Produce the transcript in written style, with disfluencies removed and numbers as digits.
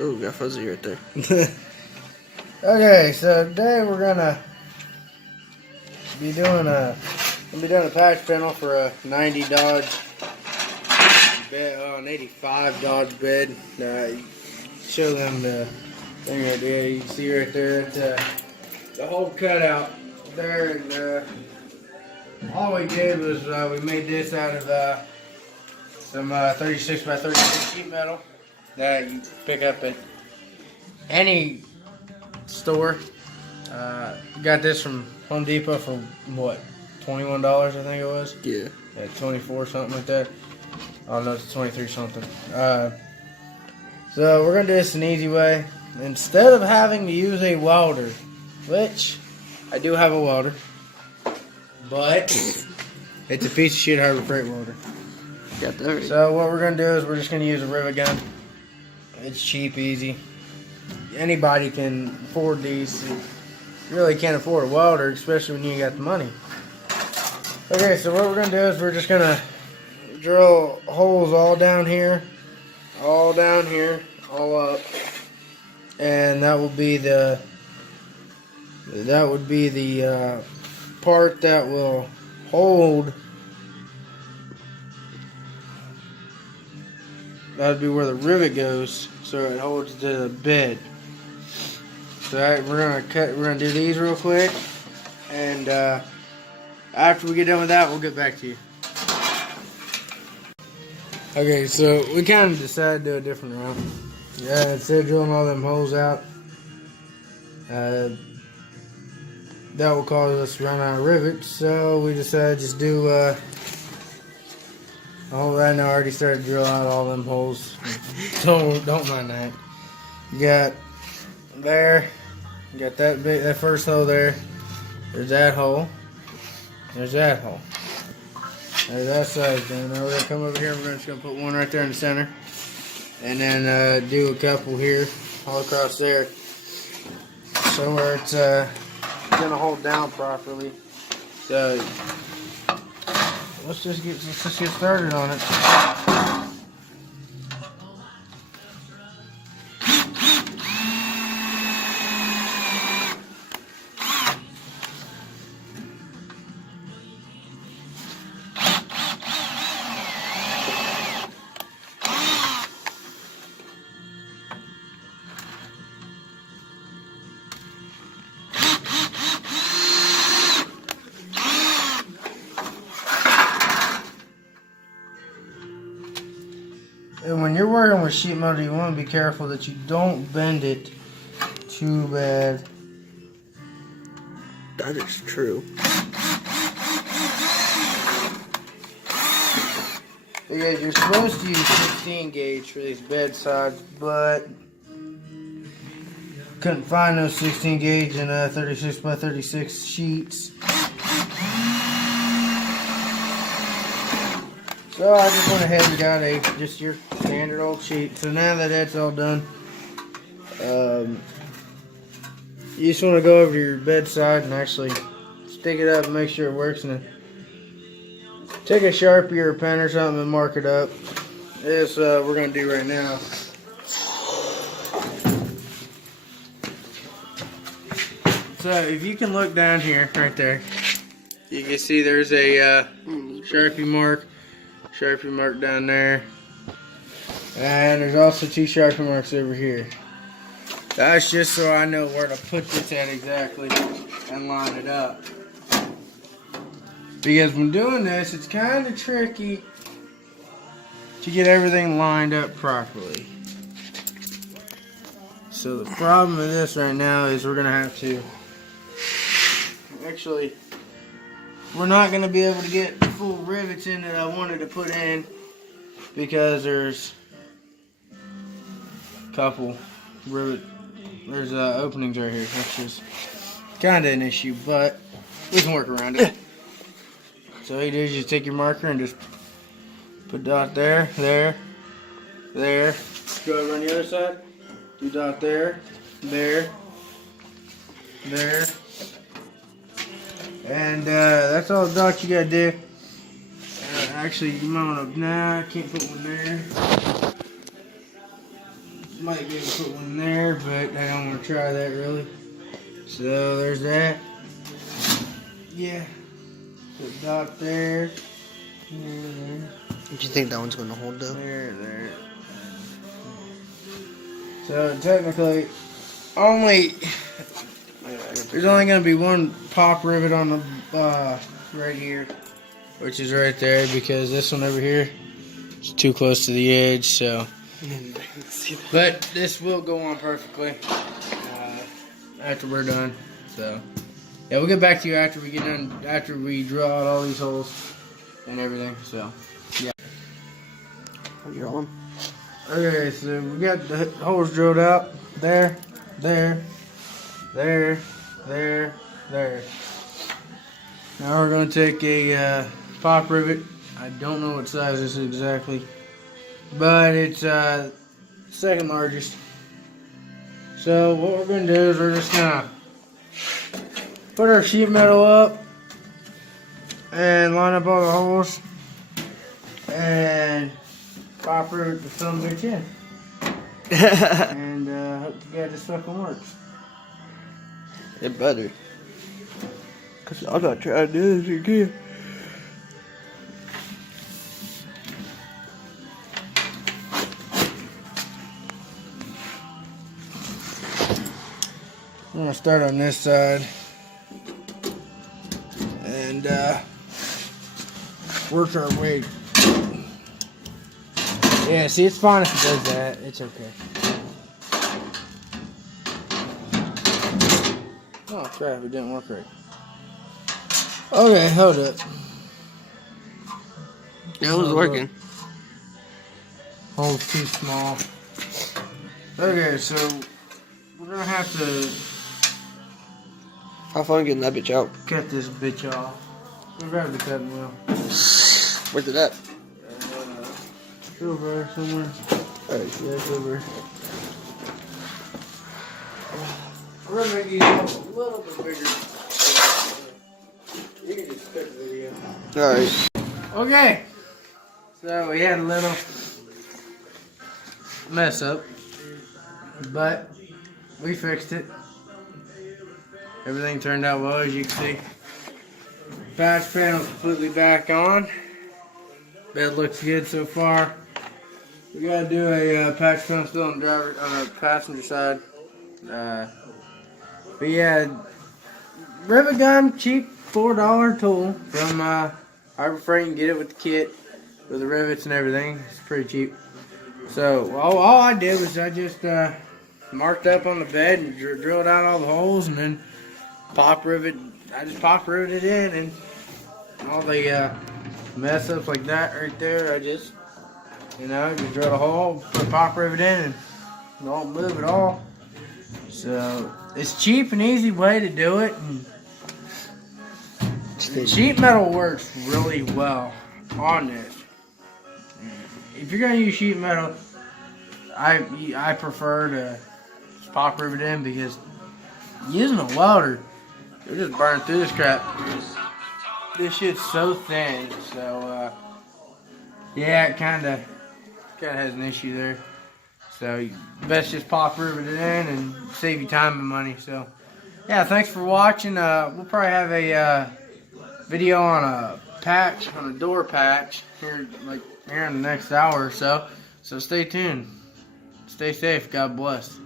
Oh, got fuzzy right there. Okay, so today we're gonna be doing a patch panel for a 90 Dodge bed, an 85 Dodge bed. Show them the thing right there. You can see right there the whole cutout there, and all we did was we made this out of some 36 by 36 sheet metal that you pick up at any store. Got this from Home Depot for what, $21 I think it was? Yeah. At 24 something like that. Oh no, it's 23 something. So we're gonna do this an easy way. Instead of having to use a welder, which I do have a welder, but it's a piece of shit Harbor Freight welder. Got that right. So what we're gonna do is we're just gonna use a rivet gun. It's cheap, easy. Anybody can afford these. You really can't afford a welder, especially when you got the money. Okay, so what we're gonna do is we're just gonna drill holes all down here, all up, and that will be the part that will hold. That would be where the rivet goes, so it holds the bed. So we're gonna do these real quick, and after we get done with that, we'll get back to you. Okay, so we kind of decided to do a different route. Yeah, instead of drilling all them holes out, that will cause us to run out of rivets. So we decided to just do. Oh, right now I already started drilling out all them holes. Don't mind that. You got there. You got that first hole there. There's that hole. There's that hole. There's that side done. Now we're gonna come over here. We're just gonna put one right there in the center, and then do a couple here, all across there, so where it's gonna hold down properly. So let's just get started on it. And when you're working with sheet metal, you want to be careful that you don't bend it too bad. That is true. Because you're supposed to use 16 gauge for these bed sides, but couldn't find those 16 gauge in 36 by 36 sheets. So I just went ahead and got just your standard old sheet. So now that that's all done, you just want to go over to your bedside and actually stick it up and make sure it works. And take a Sharpie or a pen or something and mark it up. This we're going to do right now. So if you can look down here, right there, you can see there's a Sharpie mark down there, and there's also two Sharpie marks over here. That's just so I know where to put this at exactly and line it up. Because when doing this, it's kind of tricky to get everything lined up properly. So the problem with this right now is we're gonna have to actually. We're not going to be able to get the full rivets in that I wanted to put in because there's a couple there's openings right here. That's just kind of an issue, but we can work around it. So all you do is just take your marker and just put a dot there, there, there. Go over on the other side. Do a dot there, there, there. And that's all the dots you gotta do. Actually, you might wanna, nah, I can't put one there. Might be able to put one there, but I don't want to try that really. So there's that. Yeah. Put a dot there. There. Do you think that one's gonna hold though? There. So technically, there's only gonna be one pop rivet on the right here, which is right there, because this one over here is too close to the edge. So, but this will go on perfectly after we're done. So, yeah, we'll get back to you after we get done, after we drill out all these holes and everything. So, yeah. You're on. Okay, so we got the holes drilled out. There. Now we're going to take a pop rivet. I don't know what size this is exactly, but it's second largest. So what we're going to do is we're just going to put our sheet metal up and line up all the holes and pop rivet the son of a bitch in. And hope to God this fucking works. It better. Cause I'm not trying to do this again. I'm gonna start on this side and work our way. Yeah, see, it's fine if it does that. It's okay. Oh crap, it didn't work right. Okay, hold up. Yeah, it was working. Hole's too small. Okay, so we're gonna have to Have fun getting that bitch out. cut this bitch off. We'll grab the cutting wheel. Where's it at? It's over there somewhere. Alright. Yeah, it's over here. We're gonna make these holes a little bit bigger. You can just cut the video. Alright. Okay. So we had a little mess up, but we fixed it. Everything turned out well, as you can see. Patch panel's completely back on. Bed looks good so far. We gotta do a patch panel still on the passenger side. But yeah, rivet gun, cheap $4 tool from Harbor Freight. You can get it with the kit, with the rivets and everything. It's pretty cheap. So all I did was I just marked up on the bed and drilled out all the holes, and then I just pop riveted in, and all the mess ups like that right there, I just just drill a hole, put a pop rivet in, and don't move at all. So it's cheap and easy way to do it, and sheet metal works really well on this. If you're gonna use sheet metal, I prefer to pop rivet in, because using a welder, you're just burning through this crap. This shit's so thin, so yeah, it kind of has an issue there. So best just pop rivet it in and save you time and money. So yeah, thanks for watching. We'll probably have a video on a patch, on a door patch here in the next hour or so. So stay tuned. Stay safe. God bless.